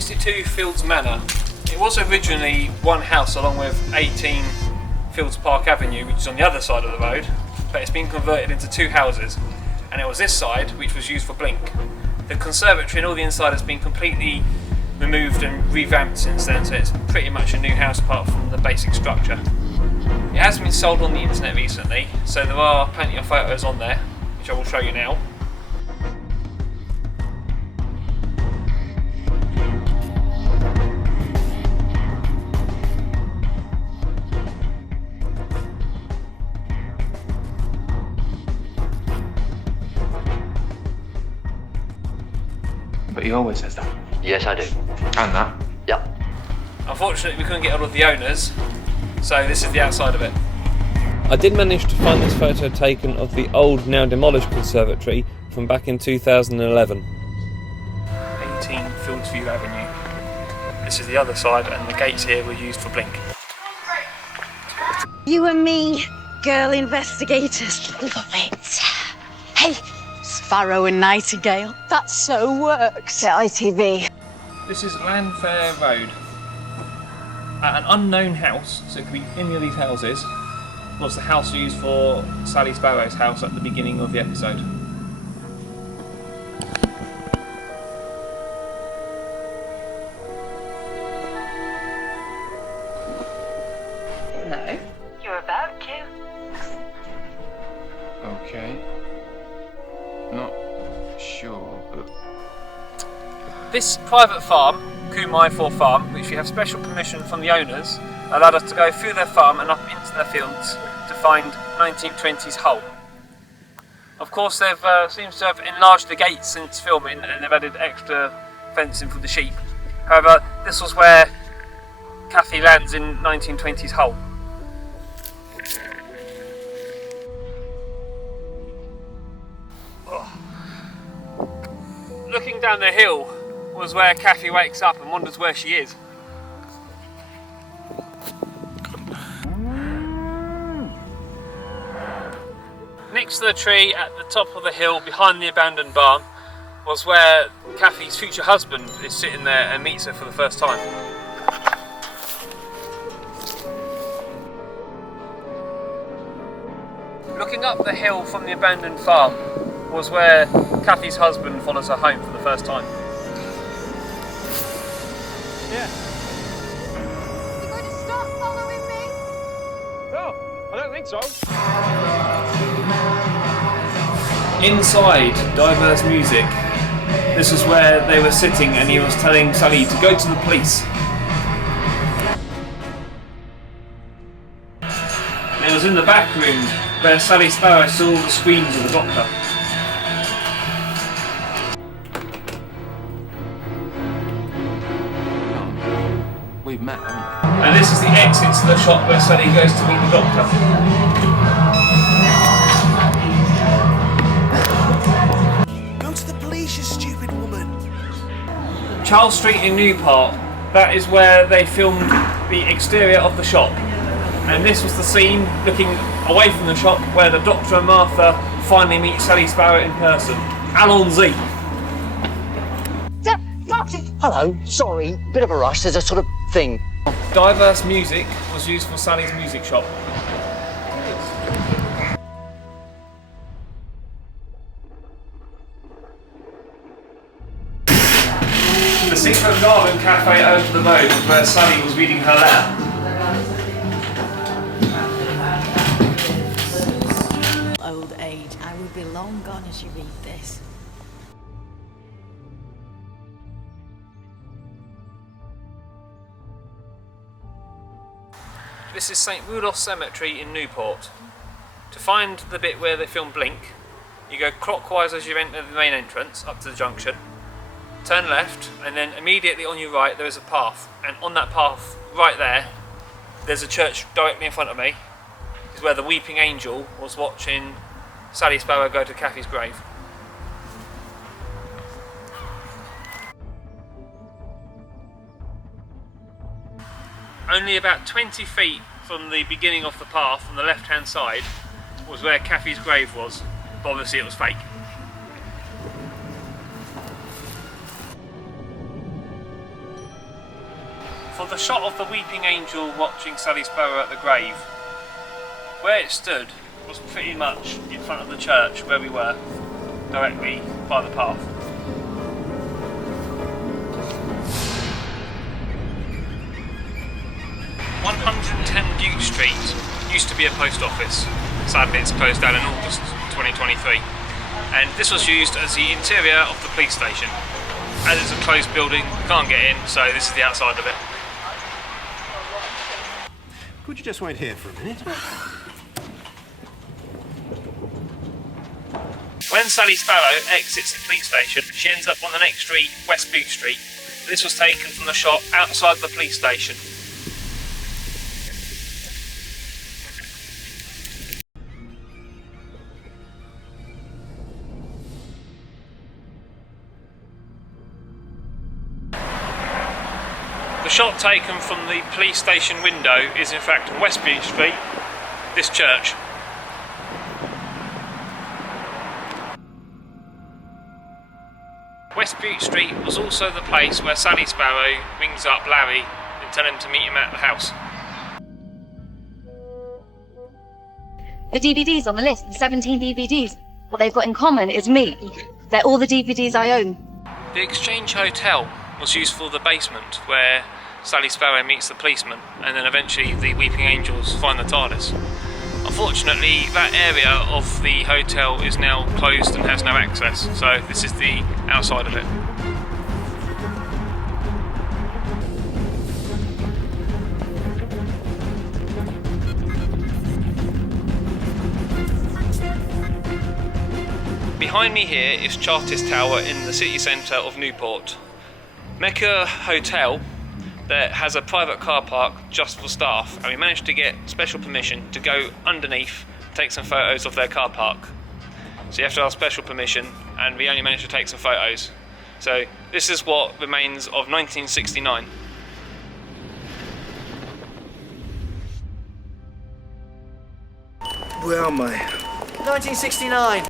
62 Fields Manor. It was originally one house along with 18 Fields Park Avenue, which is on the other side of the road, but it's been converted into two houses, and it was this side which was used for Blink. The conservatory and all the inside has been completely removed and revamped since then, so it's pretty much a new house apart from the basic structure. It has been sold on the internet recently, so there are plenty of photos on there, which I will show you now. But he always says that. Yes, I do. And that. Yep. Unfortunately, we couldn't get hold of the owners, so this is the outside of it. I did manage to find this photo taken of the old, now demolished conservatory from back in 2011. 18 Fieldsview Avenue. This is the other side, and the gates here were used for Blink. You and me, girl investigators, love it. Hey, Sparrow and Nightingale, that so works at ITV. This is Llanfair Road. At an unknown house, so it could be any of these houses, was the house used for Sally Sparrow's house at the beginning of the episode. No. You're about to. Okay. Not sure, but... This private farm, Cwm Ifor Farm, which we have special permission from the owners, allowed us to go through their farm and up into their fields to find 1920s hull. Of course, they've seems to have enlarged the gates since filming, and they've added extra fencing for the sheep. However, this was where Kathy lands in 1920s hull. Looking down the hill was where Kathy wakes up and wonders where she is. Next to the tree at the top of the hill behind the abandoned barn was where Kathy's future husband is sitting there and meets her for the first time. Looking up the hill from the abandoned farm was where Kathy's husband follows her home for the first time. Yeah. You going to stop following me? No, I don't think so. Inside Diverse Music, this was where they were sitting and he was telling Sally to go to the police. And it was in the back room where Sally Sparrow saw the screams of the doctor. We've met, haven't we? And this is the exit to the shop where Sally goes to meet the doctor. Go to the police, you stupid woman. Charles Street in Newport, that is where they filmed the exterior of the shop. And this was the scene looking away from the shop where the Doctor and Martha finally meet Sally Sparrow in person. Allons-y. Hello, sorry, bit of a rush, there's a sort of thing. Diverse Music was used for Sally's music shop. The Secret Garden Cafe over the road was where Sally was reading her letter. Old age, I will be long gone as you read this. This is St Woolos Cemetery in Newport. To find the bit where they film Blink, you go clockwise as you enter the main entrance up to the junction, turn left, and then immediately on your right there is a path, and on that path right there's a church directly in front of me. Is where the Weeping Angel was watching Sally Sparrow go to Kathy's grave. Only about 20 feet from the beginning of the path on the left hand side was where Kathy's grave was, but obviously it was fake. For the shot of the weeping angel watching Sally Sparrow at the grave, where it stood was pretty much in front of the church where we were, directly by the path. 110 Bute Street used to be a post office. Sadly it's closed down in August 2023. And this was used as the interior of the police station. As it's a closed building, we can't get in, so this is the outside of it. Could you just wait here for a minute? When Sally Sparrow exits the police station, she ends up on the next street, West Bute Street. This was taken from the shop outside the police station. The shot taken from the police station window is in fact West Bute Street, this church. West Bute Street was also the place where Sally Sparrow rings up Larry and tells him to meet him at the house. The DVDs on the list, the 17 DVDs, what they've got in common is me. They're all the DVDs I own. The Exchange Hotel was used for the basement where Sally Sparrow meets the policeman and then eventually the Weeping Angels find the TARDIS. Unfortunately, that area of the hotel is now closed and has no access, so this is the outside of it. Behind me here is Chartist Tower in the city centre of Newport. Mercure Hotel that has a private car park just for staff, and we managed to get special permission to go underneath, take some photos of their car park. So you have to ask special permission, and we only managed to take some photos. So this is what remains of 1969. Where am I? 1969.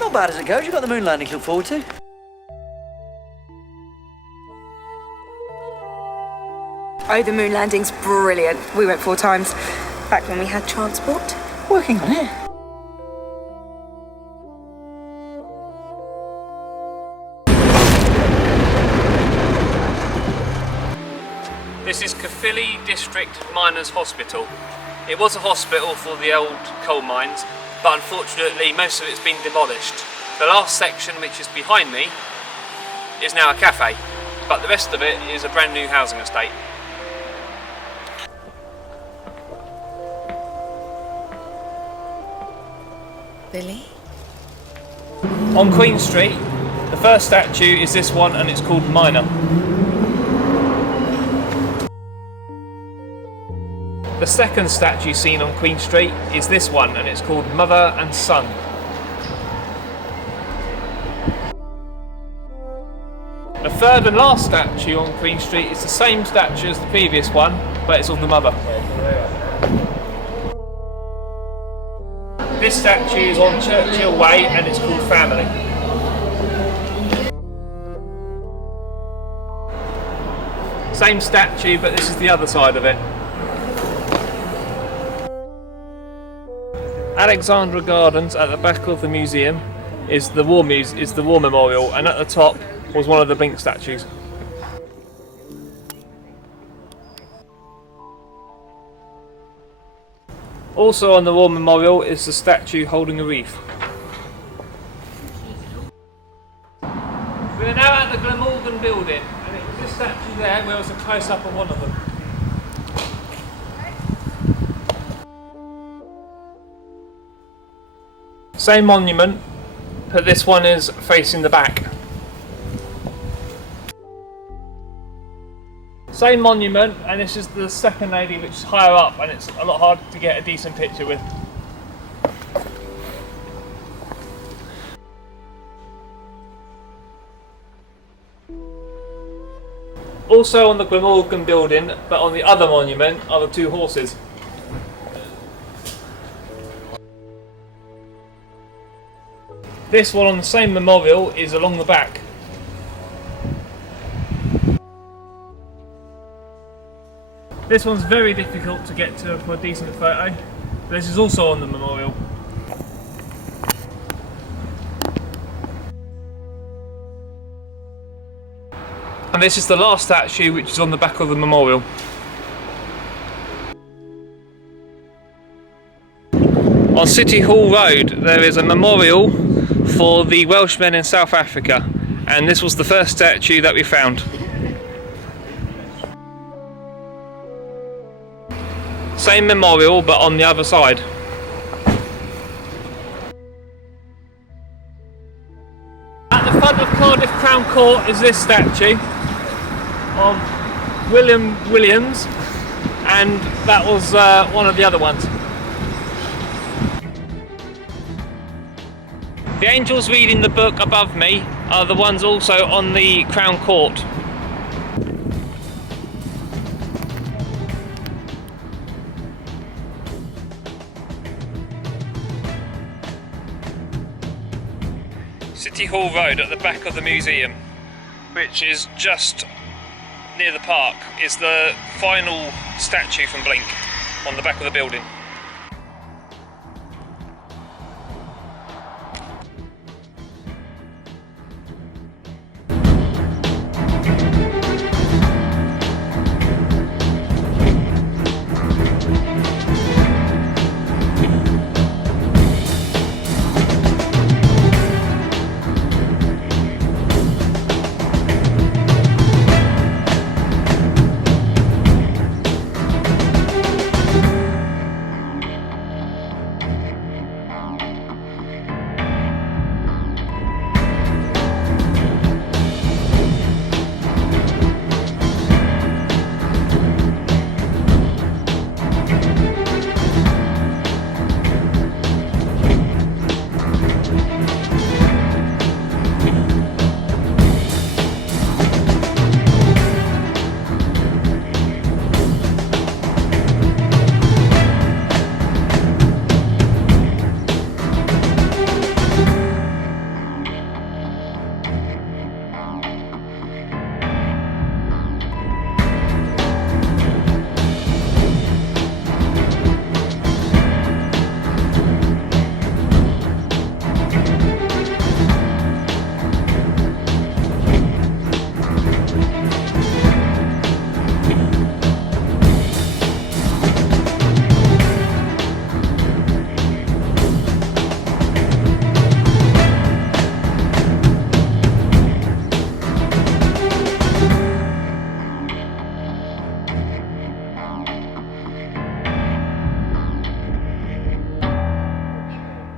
Not bad as it goes. You've got the moon landing to look forward to. Oh, the moon landing's brilliant. We went 4 times back when we had transport. Working on it. This is Caerphilly District Miners' Hospital. It was a hospital for the old coal mines, but unfortunately most of it's been demolished. The last section, which is behind me, is now a cafe, but the rest of it is a brand new housing estate. Billy? On Queen Street, the first statue is this one, and it's called Manor. The second statue seen on Queen Street is this one, and it's called Mother and Son. The third and last statue on Queen Street is the same statue as the previous one, but it's of the mother. This statue is on Churchill Way, and it's called Family. Same statue, but this is the other side of it. Alexandra Gardens at the back of the museum is the war memorial, and at the top was one of the Blink statues. Also on the war memorial is the statue holding a wreath. We are now at the Glamorgan building, and it was this statue there where it was a close-up of one of them. Same monument, but this one is facing the back. Same monument, and this is the second lady, which is higher up, and it's a lot harder to get a decent picture with. Also on the Glamorgan building, but on the other monument, are the 2 horses. This one on the same memorial is along the back. This one's very difficult to get to for a decent photo. This is also on the memorial. And this is the last statue, which is on the back of the memorial. On City Hall Road there is a memorial for the Welshmen in South Africa, and this was the first statue that we found. Same memorial but on the other side. At the front of Cardiff Crown Court is this statue of William Williams, and that was one of the other ones. The angels reading the book above me are the ones also on the Crown Court. City Hall Road at the back of the museum, which is just near the park, is the final statue from Blink on the back of the building.